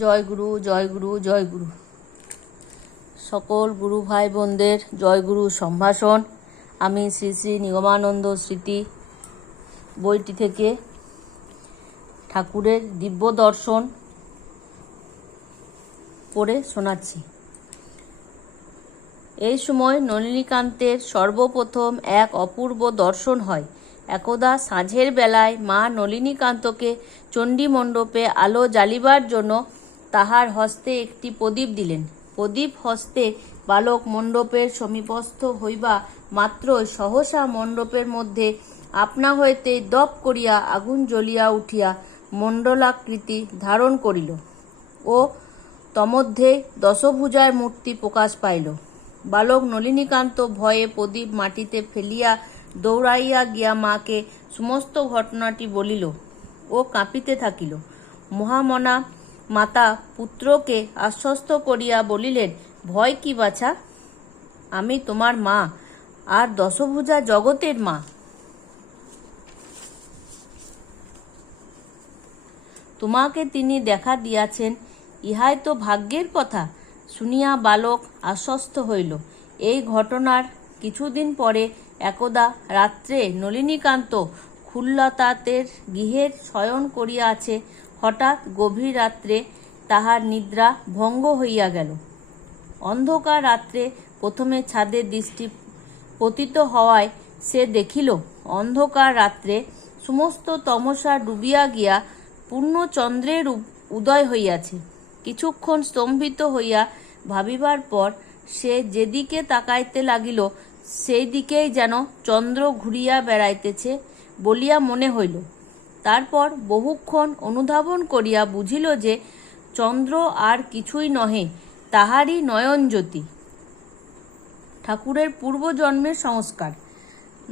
জয় গুরু, জয় গুরু, জয় গুরু। সকল গুরু ভাই বোনদের জয় গুরু সম্ভাষণ। আমি শ্রী শ্রী নিগমানন্দ স্মৃতি বইটি থেকে ঠাকুরের দিব্য দর্শন পড়ে শোনাচ্ছি। এই সময় নলিনীকান্তের সর্বপ্রথম এক অপূর্ব দর্শন হয়। একদা সাঁঝের বেলায় মা নলিনীকান্তকে চণ্ডীমণ্ডপে আলো জ্বালিবার জন্য তাহার হস্তে একটি প্রদীপ দিলেন। প্রদীপ হস্তে বালক মণ্ডপের সমীপস্থ হইবা মাত্রই সহসা মণ্ডপের মধ্যে আপনা হইতে দপ করিয়া আগুন জ্বলিয়া উঠিয়া মণ্ডলাকৃতি ধারণ করিল ও তমধ্যে দশভুজার মূর্তি প্রকাশ পাইল। বালক নলিনীকান্ত ভয়ে প্রদীপ মাটিতে ফেলিয়া দৌড়াইয়া গিয়া মাকে সমস্ত ঘটনাটি বলিল ও কাঁপিতে থাকিল। মহামনা মাতা পুত্রকে আশ্বস্ত করিয়া বলিলেন, ভয় কি বাছা, আমি তোমার মা আর দশভুজা জগতের মা। তোমাকে তিনি দেখা দিয়াছেন, ইহাই তো ভাগ্যের কথা। শুনিয়া বালক আশ্বস্ত হইল। এই ঘটনার কিছুদিন পরে একদা রাত্রে নলিনীকান্ত খুল্লতাতের গৃহে শয়ন করিয়া আছে। হঠাৎ গভীর রাত্রে তাহার নিদ্রা ভঙ্গ হইয়া গেল। অন্ধকার রাত্রে প্রথমে ছাদে দৃষ্টি পতিত হওয়ায় সে দেখিল অন্ধকার রাত্রে সমস্ত তমসা ডুবিয়া গিয়া পূর্ণ চন্দ্রের উদয় হইয়াছে। কিছুক্ষণ স্তম্ভিত হইয়া ভাবিবার পর সে যেদিকে তাকাইতে লাগিল সেই দিকেই যেন চন্দ্র ঘুরিয়া বেড়াইতেছে বলিয়া মনে হইল। তারপর বহুক্ষণ অনুধাবন করিয়া বুঝিল যে চন্দ্র আর কিছুই নহে, তাহারই নয়নজ্যোতি, ঠাকুরের পূর্বজন্মের সংস্কার।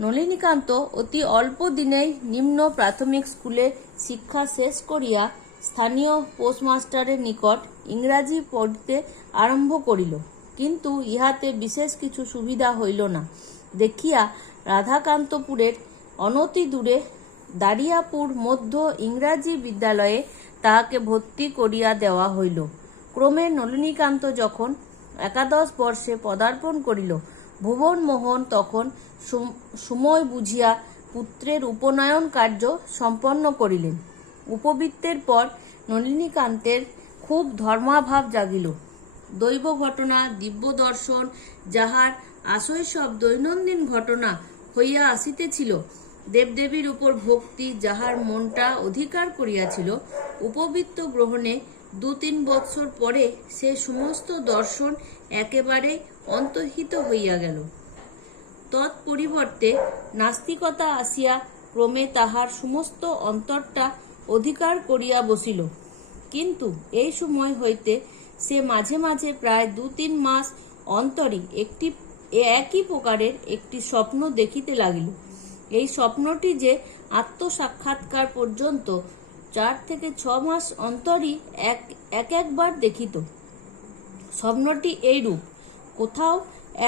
নলিনীকান্ত অতি অল্প দিনেই নিম্ন প্রাথমিক স্কুলে শিক্ষা শেষ করিয়া স্থানীয় পোস্টমাস্টারের নিকট ইংরাজি পড়িতে আরম্ভ করিল। কিন্তু ইহাতে বিশেষ কিছু সুবিধা হইল না দেখিয়া রাধাকান্তপুরের অনতি দূরে দারিয়াপুর মধ্য ইংরাজি বিদ্যালয়ে তাহাকে ভর্তি করিয়া দেওয়া হইল। ক্রমে নলিনীকান্ত যখন একাদশ বর্ষে পদার্পণ করিল, ভুবনমোহন তখন সময় বুঝিয়া পুত্রের উপনয়ন কার্য সম্পন্ন করিলেন। উপবৃত্তের পর নলিনীকান্তের খুব ধর্মাভাব জাগিল। দৈব ঘটনা, দিব্য দর্শন, যাহার আশয় সব দৈনন্দিন ঘটনা হইয়া আসিতেছিল, দেবদেবীর উপর ভক্তি যাহার মনটা অধিকার করিয়াছিল, উপবৃত্ত গ্রহণে 2-3 বৎসর পরে সে সমস্ত দর্শন একেবারে অন্তর্হিত হইয়া গেল। তৎপরিবর্তে নাস্তিকতা আসিয়া ক্রমে তাহার সমস্ত অন্তরটা অধিকার করিয়া বসিল। কিন্তু এই সময় হইতে সে মাঝে মাঝে প্রায় 2-3 মাস অন্তরই একই প্রকারের একটি স্বপ্ন দেখিতে লাগিল। এই স্বপ্নটি যে আত্মসাক্ষাৎকার পর্যন্ত 4 থেকে 6 মাস অন্তরই একবার দেখিত। স্বপ্নটি এইরূপ, কোথাও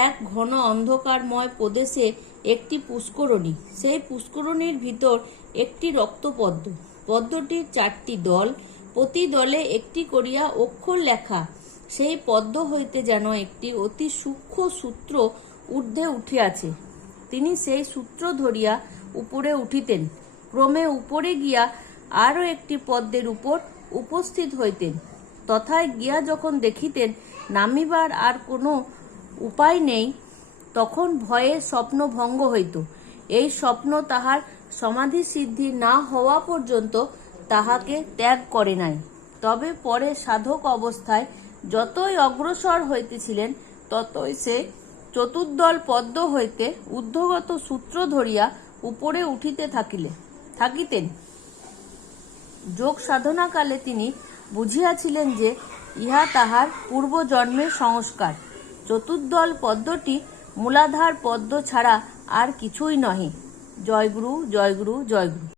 এক ঘন অন্ধকারময় প্রদেশে একটি পুষ্করণী, সেই পুষ্করণীর ভিতর একটি রক্তপদ্ম, পদ্মটির 4টি দল, প্রতি দলে একটি করিয়া অক্ষর লেখা। সেই পদ্ম হইতে যেন একটি অতি সূক্ষ্ম সূত্র ঊর্ধ্বে উঠিয়াছে। তিনি সেই সূত্র ধরিয়া উপরে উঠিতেন, ক্রমে উপরে গিয়া আরও একটি পদ্মের উপর উপস্থিত হইতেন। তথায় গিয়া যখন দেখিতেন নামিবার আর কোনো উপায় নেই, তখন ভয়ে স্বপ্ন ভঙ্গ হইত। এই স্বপ্ন তাহার সমাধি সিদ্ধি না হওয়া পর্যন্ত তাহাকে ত্যাগ করে নাই। তবে পরে সাধক অবস্থায় যতই অগ্রসর হইতেছিলেন ততই সে চতুর্দল পদ্ম হইতে ঊর্ধ্বগত সূত্র ধরিয়া উপরে উঠিতে থাকিতেন। যোগ সাধনাকালে তিনি বুঝিয়াছিলেন যে ইহা তাহার পূর্বজন্মের সংস্কার। চতুর্দল পদ্মটি মূলাধার পদ্ম ছাড়া আর কিছুই নহে। জয় গুরু, জয় গুরু, জয় গুরু।